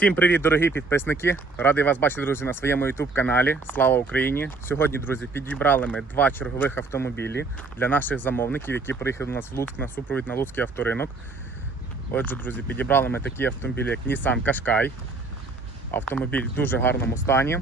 Всім привіт, дорогі підписники! Радий вас бачити, друзі, на своєму YouTube каналі. Слава Україні! Сьогодні, друзі, підібрали ми два чергових автомобілі для наших замовників, які приїхали до нас в Луцьк на супровід на Луцький авторинок. Отже, друзі, підібрали ми такі автомобілі, як Nissan Qashqai. Автомобіль в дуже гарному стані.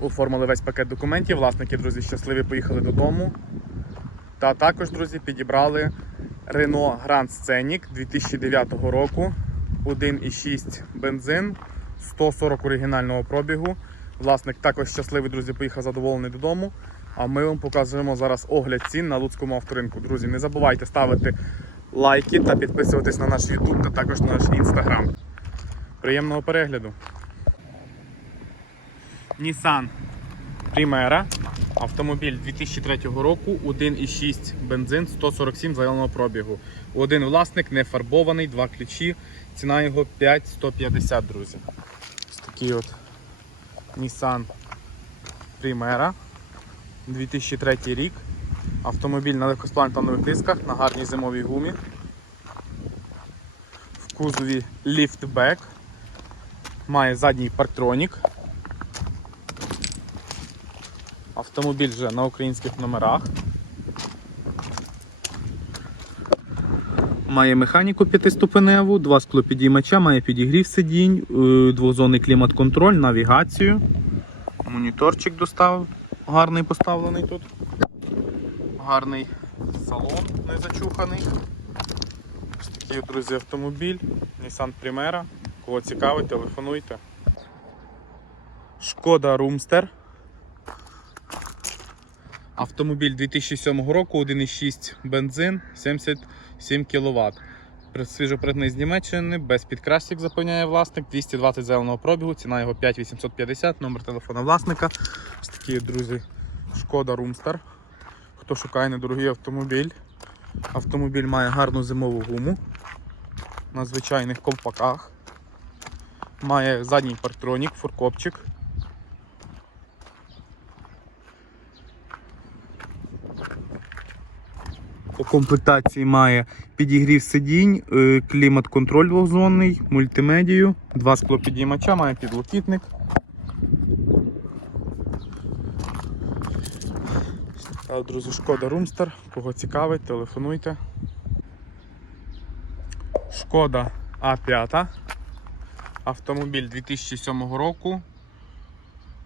Оформили весь пакет документів. Власники, друзі, щасливі поїхали додому. Та також, друзі, підібрали Renault Grand Scenic 2009 року. 1,6 бензин, 140 оригінального пробігу. Власник також щасливий, друзі, поїхав задоволений додому. А ми вам покажемо зараз огляд цін на Луцькому авторинку. Друзі, не забувайте ставити лайки та підписуватись на наш YouTube та також на наш Instagram. Приємного перегляду. Nissan Primera. Автомобіль 2003 року, 1,6 бензин, 147 заявленого пробігу. Один власник, не фарбований, два ключі. Ціна його 5150, друзі. Ось такий от Nissan Primera. 2003 рік. Автомобіль на легкосплантанових дисках, на гарній зимовій гумі. В кузові ліфтбек. Має задній парктронік. Автомобіль вже на українських номерах. Має механіку п'ятиступеневу, два склопідіймача, має підігрів сидінь, е, двозонний клімат-контроль, навігацію. Моніторчик достав, гарний поставлений тут. Гарний салон не зачуханий. Ось такий, друзі, автомобіль. Nissan Primera. Кого цікавить, телефонуйте. Шкода Румстер. Автомобіль 2007 року, 1,6 бензин, 77 кВт. Свіжопридний з Німеччини, без підкрасів запевняє власник, 220 зеленого пробігу, ціна його 5850, номер телефона власника. Ось такі, друзі, шкода Румстер. Хто шукає недорогий автомобіль. Автомобіль має гарну зимову гуму на звичайних ковпаках. Має задній парктронік, фуркопчик. Комплектації має підігрів сидінь, е, клімат-контроль двохзонний, мультимедію, два склопідіймача, має підлокітник. Друзі, шкода Румстер. Кого цікавить, телефонуйте. Шкода А5. Автомобіль 2007 року.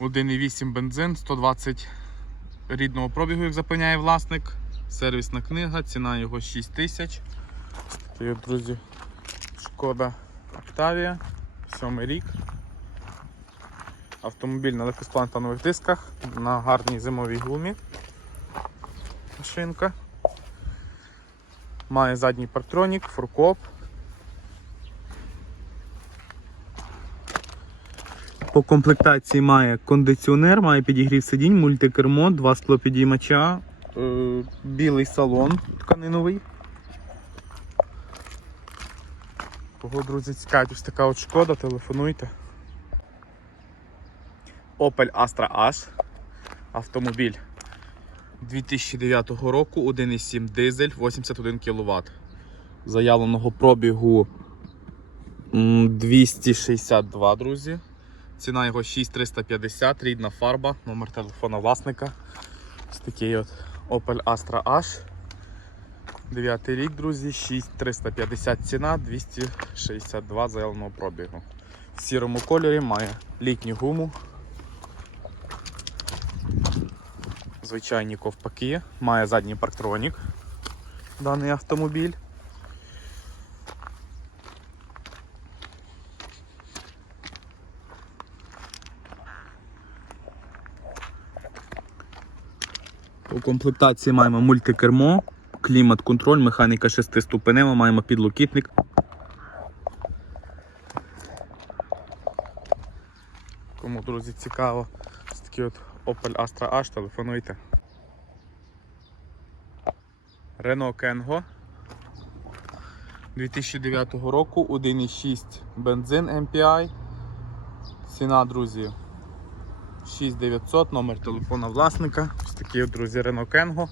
1,8 бензин, 120 рідного пробігу, як запевняє власник. Сервісна книга, ціна його 6 тисяч. Друзі, шкода Октавія, 7 рік. Автомобіль на легкосплантанових дисках, на гарній зимовій гумі. Машинка. Має задній парктронік, фуркоп. По комплектації має кондиціонер, має підігрів сидінь, мультикермо, два склопідіймача, е, білий салон тканиновий. Кого, друзі, цікавить ось така от шкода, телефонуйте. Opel Astra H. Автомобіль 2009 року, 1,7 дизель, 81 кВт. Заявленого пробігу 262, друзі. Ціна його 6350, рідна фарба, номер телефона власника. Ось такий от Opel Astra H. 9 рік, друзі, 6350 ціна, 262 заявленого пробігу. В сірому кольорі має літню гуму. Звичайні ковпаки, має задній парктронік даний автомобіль. У комплектації маємо мультикермо, клімат-контроль, механіка 6-ступенева, маємо підлокітник. Кому, друзі, цікаво, ось такий от Opel Astra H, телефонуйте. Renault Kengo 2009 року, 1,6 бензин MPI. Ціна, друзі, 6900, номер телефона власника. Ось такий, друзі, Renault Kengo.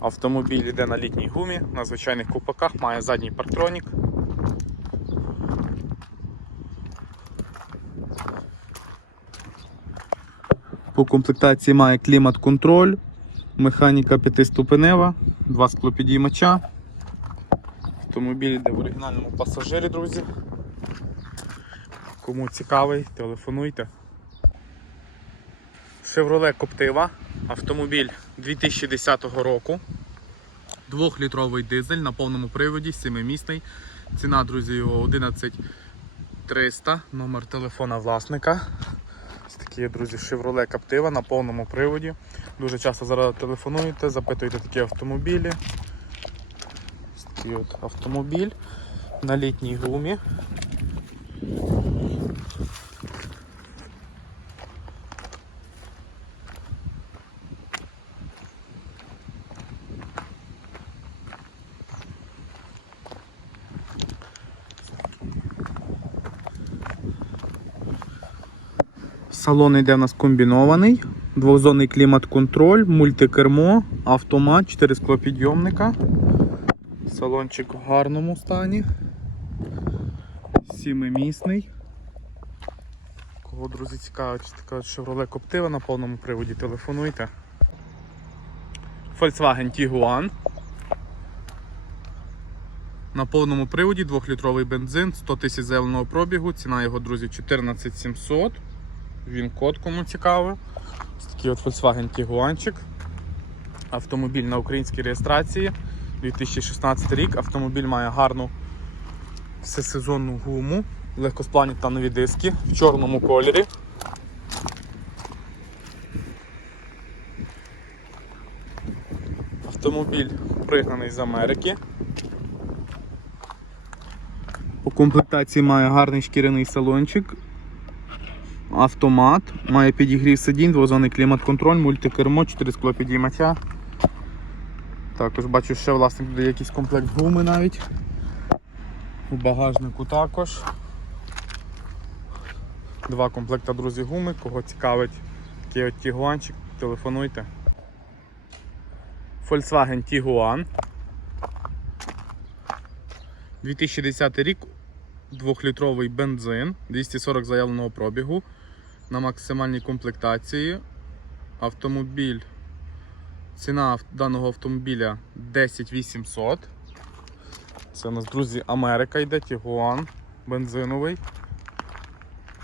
Автомобіль йде на літній гумі, на звичайних купаках, має задній парктронік. По комплектації має клімат-контроль, механіка п'ятиступенева, два склопідіймача. Автомобіль йде в оригінальному пасажирі, друзі. Кому цікавий, телефонуйте. Chevrolet Captiva, автомобіль 2010 року. Двохлітровий дизель на повному приводі, 7-місний. Ціна, друзі, його 11300, номер телефона власника. Ось такі, друзі, Chevrolet Captiva на повному приводі. Дуже часто зараз телефонуєте, запитуєте такі автомобілі. Такий от автомобіль на літній гумі. Салон йде у нас комбінований, двохзонний клімат-контроль, мультикермо, автомат, 4 склопідйомника. Салончик в гарному стані. Сімимісний. Кого, друзі, цікавить, така Chevrolet Captiva на повному приводі, телефонуйте. Volkswagen Tiguan. На повному приводі 2-літровий бензин, 100 тисяч заявленого пробігу, ціна його, друзі, 14700. Він код кому цікаво. Ось такий от Volkswagen Tiguanчик. Автомобіль на українській реєстрації. 2016 рік. Автомобіль має гарну всесезонну гуму, легкосплавні та нові диски в чорному кольорі. Автомобіль пригнаний з Америки. По комплектації має гарний шкіряний салончик, автомат, має підігрів сидінь, двозонний клімат-контроль, мультикермо, 4 скло підіймача. Також бачу, ще власник додає якийсь комплект гуми навіть. У багажнику також. Два комплекта, друзі, гуми. Кого цікавить такий от тігуанчик, телефонуйте. Volkswagen Tiguan. 2010 рік, 2-літровий бензин, 240 заявленого пробігу на максимальній комплектації. Автомобіль. Ціна даного автомобіля 10800. Це у нас, друзі, Америка йде, Тігуан бензиновий.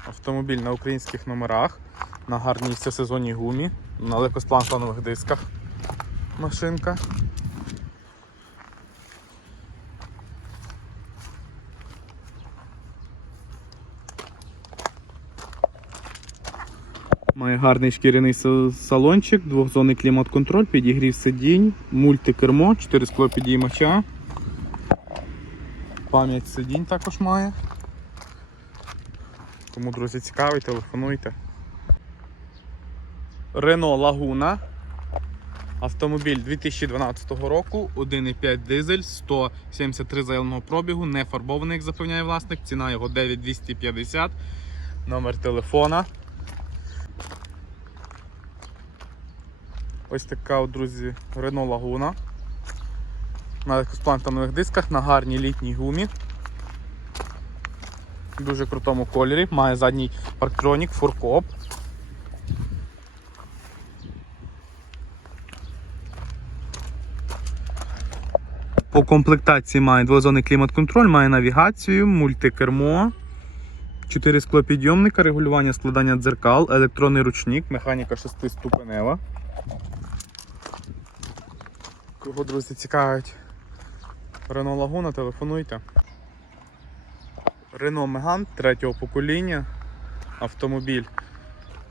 Автомобіль на українських номерах, на гарній всесезонній гумі, на легкоспланшанових дисках машинка. Має гарний шкіряний салончик, двохзонний клімат-контроль, підігрів сидінь, мультикермо, 4 скло підіймача. Пам'ять сидінь також має. Кому, друзі, цікавий, телефонуйте. Renault Laguna. Автомобіль 2012 року, 1,5 дизель, 173 заявленого пробігу, не фарбований, як запевняє власник. Ціна його 9250. Номер телефона. Ось така, от, друзі, Renault Laguna. На легкосплантанових дисках, на гарній літній гумі. В дуже крутому кольорі. Має задній парктронік, фуркоп. По комплектації має двозонний клімат-контроль, має навігацію, мультикермо, 4 склопідйомника, регулювання складання дзеркал, електронний ручник, механіка 6-ступенева. Кого, друзі, цікавить Renault Laguna, телефонуйте. Renault Megane третього покоління. Автомобіль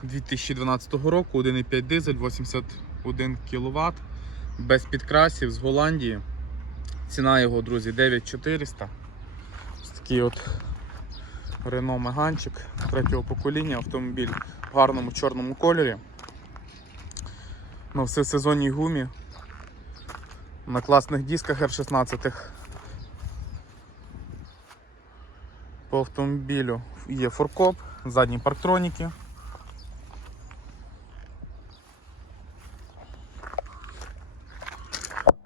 2012 року, 1,5 дизель, 81 кВт, без підкрасів з Голландії. Ціна його, друзі, 9400. Ось такий от Renault Меганчик третього покоління, автомобіль в гарному чорному кольорі. На всесезонній гумі. На класних дисках R16. По автомобілю є форкоп, задні парктроніки.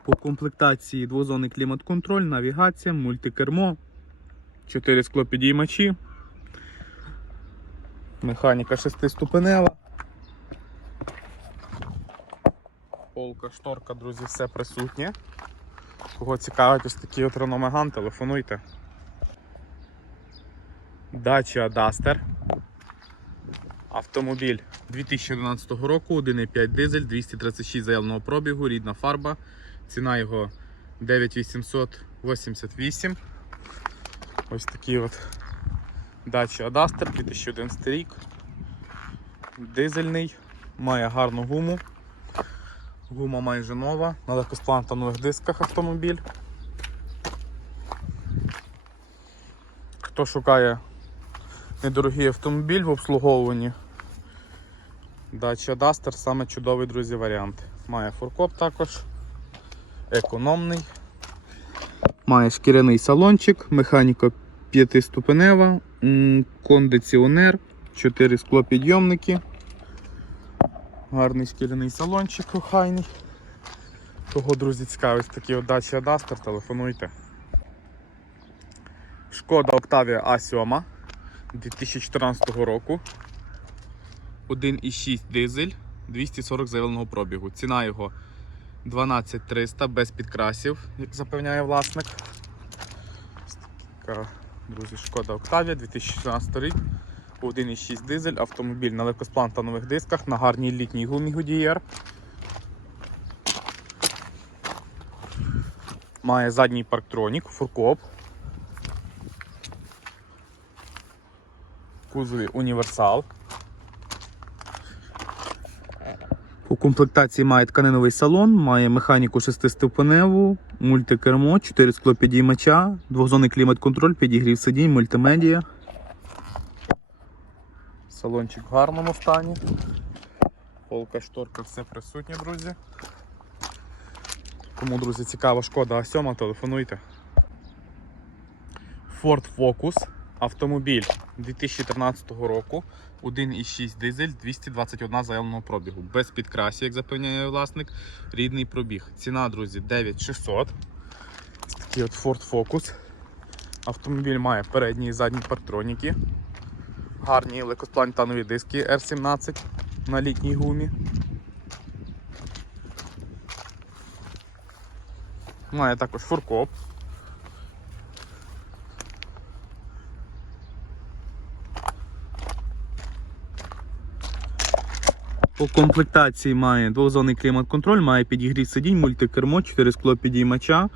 По комплектації двозонний клімат-контроль, навігація, мультикермо, 4 склопідіймачі, механіка 6-ступенева. Полка, шторка, друзі, все присутнє. Кого цікавить ось такий от Renault телефонуйте. Dacia Duster. Автомобіль 2011 року, 1,5 дизель, 236 заявленого пробігу, рідна фарба. Ціна його 9888. Ось такий от Dacia Duster 2011 рік. Дизельний, має гарну гуму. Гума майже нова, на легкосплантанових дисках автомобіль. Хто шукає недорогий автомобіль в обслуговуванні, Dacia Duster саме чудовий, друзі, варіант. Має фуркоп також, економний. Має шкіряний салончик, механіка п'ятиступенева, м, кондиціонер, 4 склопідйомники. Гарний шкіряний салончик охайний. Кого, друзі, цікавить такий от Dacia Duster, телефонуйте. Шкода Octavia A7 2014 року. 1,6 дизель, 240 заявленого пробігу. Ціна його 12300 без підкрасів, як запевняє власник. Ось така, друзі, шкода Octavia 2014 рік. 1,6 дизель, автомобіль на легкосплантанових дисках, на гарній літній гумі Goodyear. Має задній парктронік, фуркоп. Кузові універсал. У комплектації має тканиновий салон, має механіку 6-ступеневу, мультикермо, 4 склопідіймача, двохзонний клімат-контроль, підігрів сидінь, мультимедіа. Салончик в гарному стані. Полка, шторка, все присутнє, друзі. Кому, друзі, цікава шкода А7, телефонуйте. Ford Focus. Автомобіль 2013 року. 1,6 дизель, 221 заявленого пробігу. Без підкрасів, як запевняє власник. Рідний пробіг. Ціна, друзі, 9600. Ось такий от Ford Focus. Автомобіль має передні і задні парктроніки. Гарні легкосплантанові диски R17 на літній гумі. Має також фуркоп. По комплектації має двозонний клімат-контроль, має підігрів сидінь, мультикермо, 4 скло підіймача,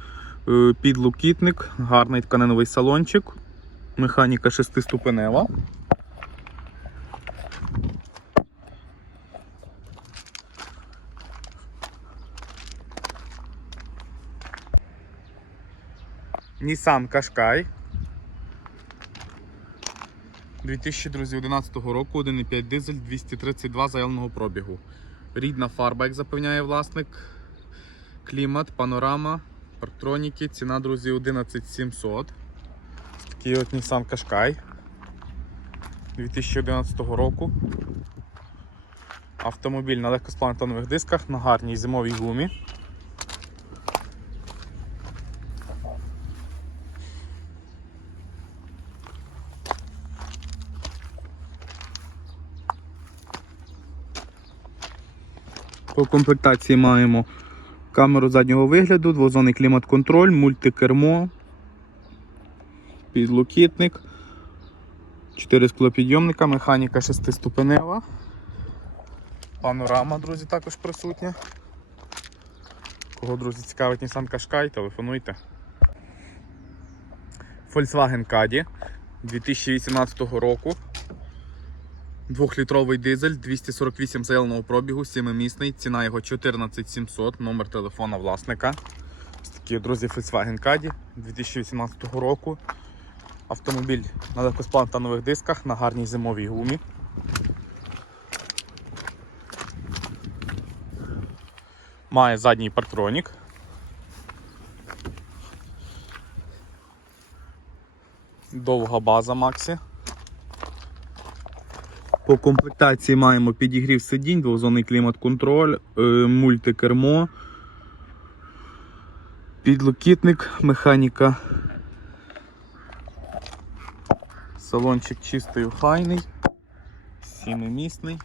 е, підлокітник, гарний тканиновий салончик, механіка 6-ступенева. Nissan Qashqai 2011 року, 1,5 дизель, 232 заявленого пробігу. Рідна фарба, як запевняє власник. Клімат, панорама, парктроніки. Ціна, друзі, 11700. Такий от Nissan Qashqai 2011 року. Автомобіль на легкосплантанових дисках, на гарній зимовій гумі. По комплектації маємо камеру заднього вигляду, двозонний клімат-контроль, мультикермо, підлокітник, 4 склопідйомника, механіка 6-ступенева. Панорама, друзі, також присутня. Кого, друзі, цікавить Nissan Qashqai, телефонуйте. Volkswagen Caddy 2018 року. Двохлітровий дизель, 248 заявленого пробігу, 7-місний, ціна його 14700, номер телефона власника. Ось такі, друзі, Volkswagen Caddy 2018 року. Автомобіль на легкосплантанових дисках, на гарній зимовій гумі. Має задній парктронік. Довга база Максі. По комплектації маємо підігрів сидінь, двозонний клімат-контроль, е, мультикермо, Підлокітник, механіка. Салончик чистий, файний, сімимісний.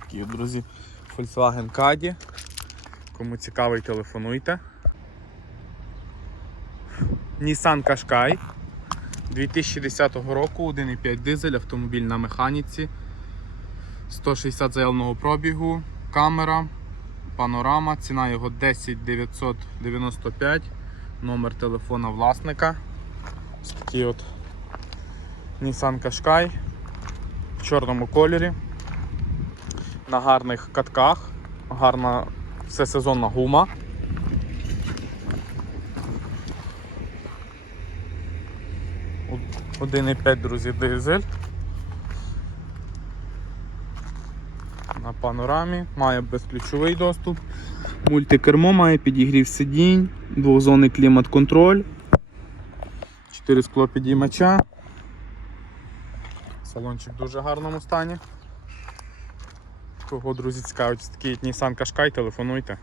Такі, друзі, Volkswagen Caddy. Кому цікавий, телефонуйте. Nissan Qashqai 2010 року, 1,5 дизель, автомобіль на механіці, 160 заявленого пробігу, камера, панорама, ціна його 10 995, номер телефона власника. Ось такий от Nissan Qashqai в чорному кольорі, на гарних катках, гарна всесезонна гума. 1,5, друзі, дизель. На панорамі, має безключовий доступ. Мультикермо має підігрів сидінь, двохзонний клімат-контроль, 4 скло підіймача. Салончик в дуже гарному стані. Кого, друзі, цікавить такий Nissan Qashqai, телефонуйте.